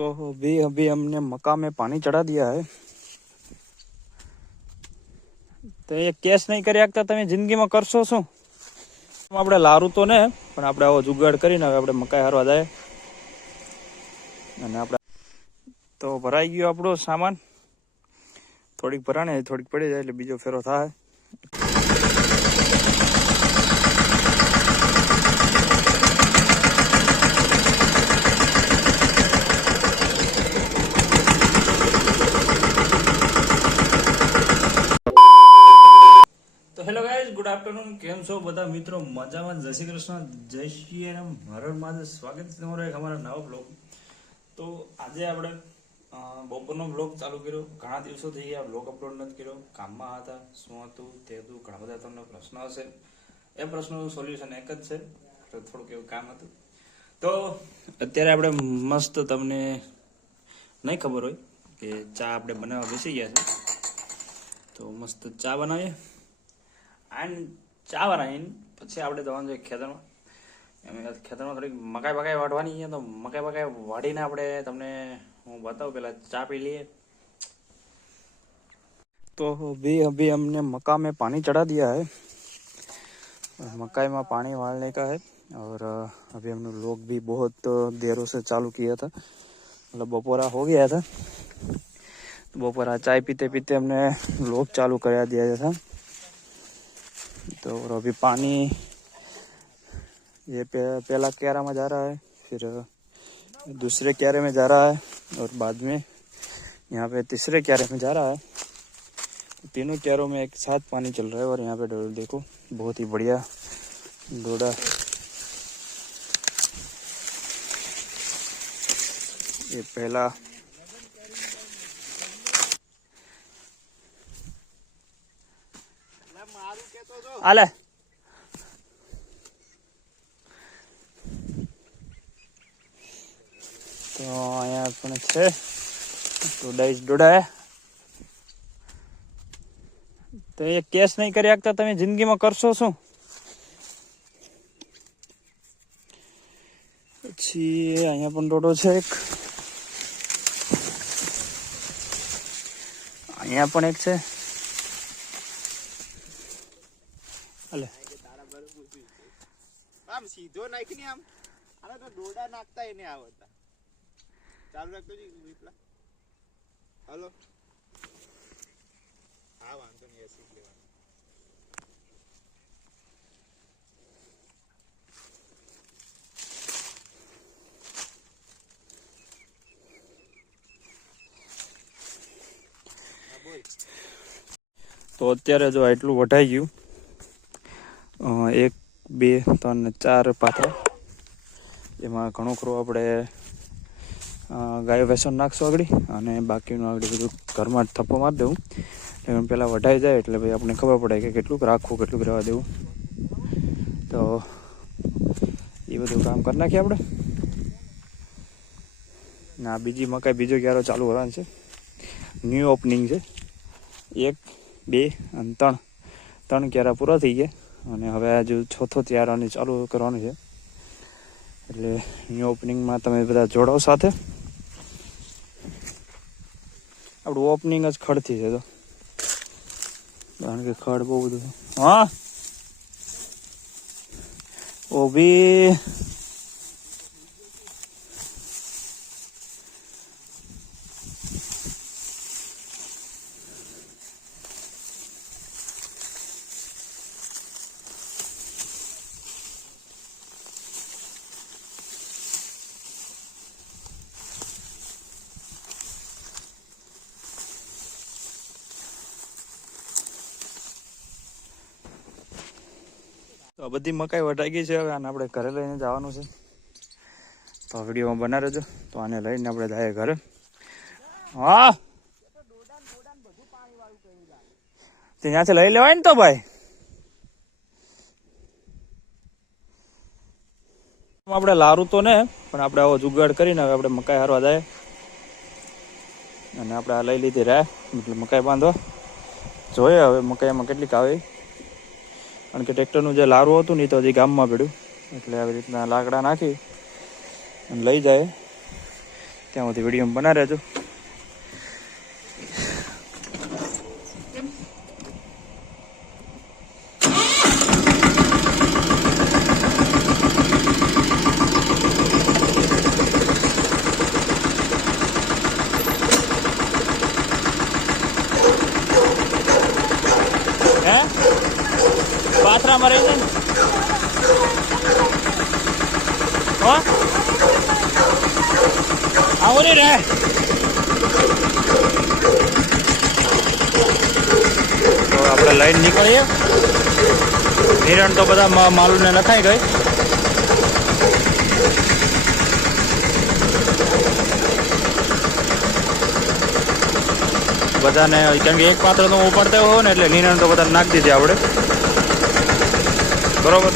तो अभी हमने मक्का में पानी चढ़ा दिया है। तो ये કેશ નહીં કરી શકતા તમે જિંદગીમાં કરશો શું? આપણે લારું તો ને પણ આપણે આવો જુગાડ કરીને હવે આપણે મકાઈ હારવા જાય અને આપણે તો ભરાઈ ગયો આપણો સામાન, થોડીક ભરાણે થોડીક પડી જાય એટલે બીજો ફેરો થાય। તો હેલો ગાઈઝ, ગુડ આફ્ટરનૂન, કેમ છો બધા મિત્રો? મજામાં? જય શ્રી કૃષ્ણ, જય શ્રી રામ, હર હર મહાદેવ। સ્વાગત છે તમારો એક અમારા નવા બ્લોગ। તો આજે આપણે બપોરનો બ્લોગ ચાલુ કર્યો। ઘણા દિવસો થઈ ગયા બ્લોગ અપલોડ નથી કર્યો, કામમાં હતા, શું હતું તે હતું, ઘણા બધા તમને પ્રશ્ન હશે। એ પ્રશ્નનું સોલ્યુશન એક જ છે, થોડુંક એવું કામ હતું। તો અત્યારે આપણે મસ્ત, તમને નહીં ખબર હોય કે ચા આપણે બનાવવા બેસી ગયા છે, તો મસ્ત ચા બનાવીએ અને ચા બનાવીને પછી આપણે જવાનું છે ખેતરમાં। એમ ખેતરમાં થોડીક મકાઈ બકાઈ વાઢવાની છે, તો મકાઈ બકાઈ વાઢીને આપણે તમને હું બતાવું, પહેલાં ચા પી લઈએ। तो अभी हमने मक्का में पानी चढ़ा दिया है, मकाई में पानी डालने का है। और अभी हमने लोग भी बहुत देरों से चालू किया था, मतलब बपोरा हो गया था, तो बपोरा चाय पीते पीते हमने लोग चालू करा दिया था। तो और अभी पानी ये पहला क्यारा में जा रहा है, फिर दूसरे क्यारे में जा रहा है, और बाद में यहाँ पे तीसरे क्यारे में जा रहा है। तीनों क्यारों में एक साथ पानी चल रहा है। और यहाँ पे देखो बहुत ही बढ़िया डोडा, ये पहला आले तो અહીંયા પણ છે ડોડા है। તો એ કેશ નહીં કરી શકતા તમે જિંદગીમાં કરશો શું? પછી અહીંયા પણ ડોડો છે એક, અહીંયા પણ એક છે। અલે આમ સીધો નાખીને આમ આને તો ડોડા નાખતા એને આવડતા। ચાલુ રાખતો જી વિપલા। હાલો, હા વાંધો નહીં, એસી લેવાનું। તો અત્યારે જો આટલું વઢાઈ ગયું, 1 2 3 4 પાથરા, એમાં ઘણું ખરું આપણે ગાયો ભેંસો નાખશું આગળ, અને બાકીનું આગળ બધું ઘરમાં જ થપ્પો મારી દેવું, એટલે પહેલાં વઢાઈ જાય એટલે ભાઈ આપણને ખબર પડે કે કેટલુંક રાખવું, કેટલુંક રહેવા દેવું। તો એ બધું કામ કરી નાખીએ આપણે। ના બીજી મકાઈ બીજો ક્યારો ચાલુ કરવાનું છે, ન્યૂ ઓપનિંગ છે। 1 2 અને 3 ક્યારા પૂરા થઈ ગયા, અને હવે હજુ ચોથો ક્યારાની ચાલુ કરવાનું છે। એટલે ન્યૂ ઓપનિંગમાં તમે બધા જોડાઓ સાથે। આપણું ઓપનિંગ જ ખડથી છે, તો કારણ કે ખડ બહુ બધું। હા ઓ ભી તો બધી મકાઈ વટાઈ ગઈ છે હવે, આને આપણે ઘરે લઈને જવાનું છે। તો વિડીયોમાં બના રહેજો। તો આને લઈને આપણે જાય ઘરે। હા ત્યાંથી લઈ લેવાય ને, તો ભાઈ આપણે લારું તો ને પણ આપણે આવો જુગાડ કરીને હવે આપણે મકાઈ હારવા જાય, અને આપણે આ લઈ લીધી રાહ, એટલે મકાઈ બાંધવા જોઈએ હવે મકાઈમાં કેટલીક આવે। કારણ કે ટ્રેક્ટરનું જે લારું હતું ને તો હજી ગામમાં પડ્યું, એટલે આવી રીતના લાકડા નાખી અને લઈ જાય ત્યાં સુધી વિડીયો બના રહેજો. હે પાથરામાં રહી જાય ને હો આવું નહીં રહે. તો આપણે લઈને નીકળીએ. નિરણ તો બધા માલુને નખાઈ ગઈ. બધાને કેમ કે એક પાત્ર તો ઉપાડતા હોય ને એટલે નિરણ તો બધા નાખી દીધી આપણે બરોબર.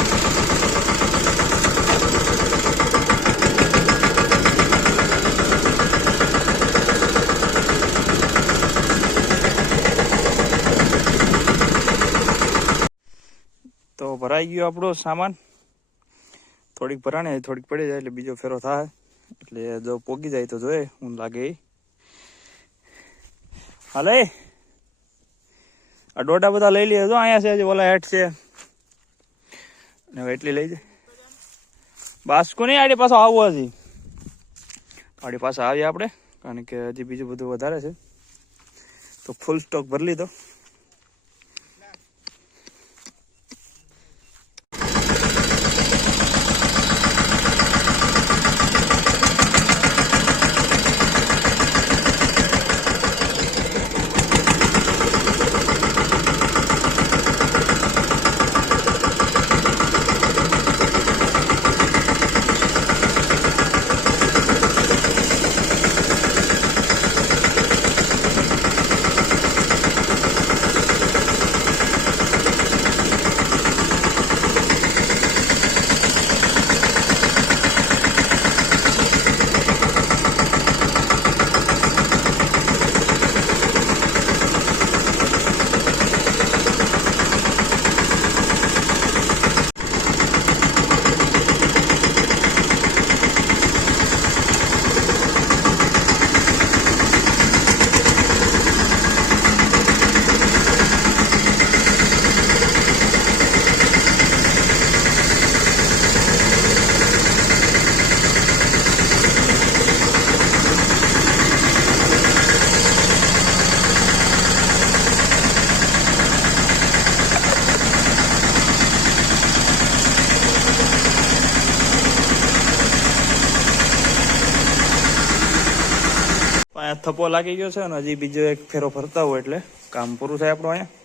તો ભરાઈ ગયો આપણો સામાન. થોડીક ભરાણે થોડીક પડી જાય એટલે બીજો ફેરો થાય એટલે જો પોગી જાય તો જોઈએ હું લાગે. હાલે આ ડોડા બધા લઈ લઈએ. જો અહીંયા છે હજી ઓલા હેઠ છે ને એટલી લઈ જાય. બાસ્કો નહીં આડી પાછો આવવો હજી. આડી પાછા આવીએ આપણે કારણ કે હજી બીજું બધું વધારે છે તો ફૂલ સ્ટોક ભરી લીધો. થપ્પો લાગી ગયો છે અને હજી બીજો એક ફેરો ફરતા હોય એટલે કામ પૂરું થાય આપણું અહીંયા.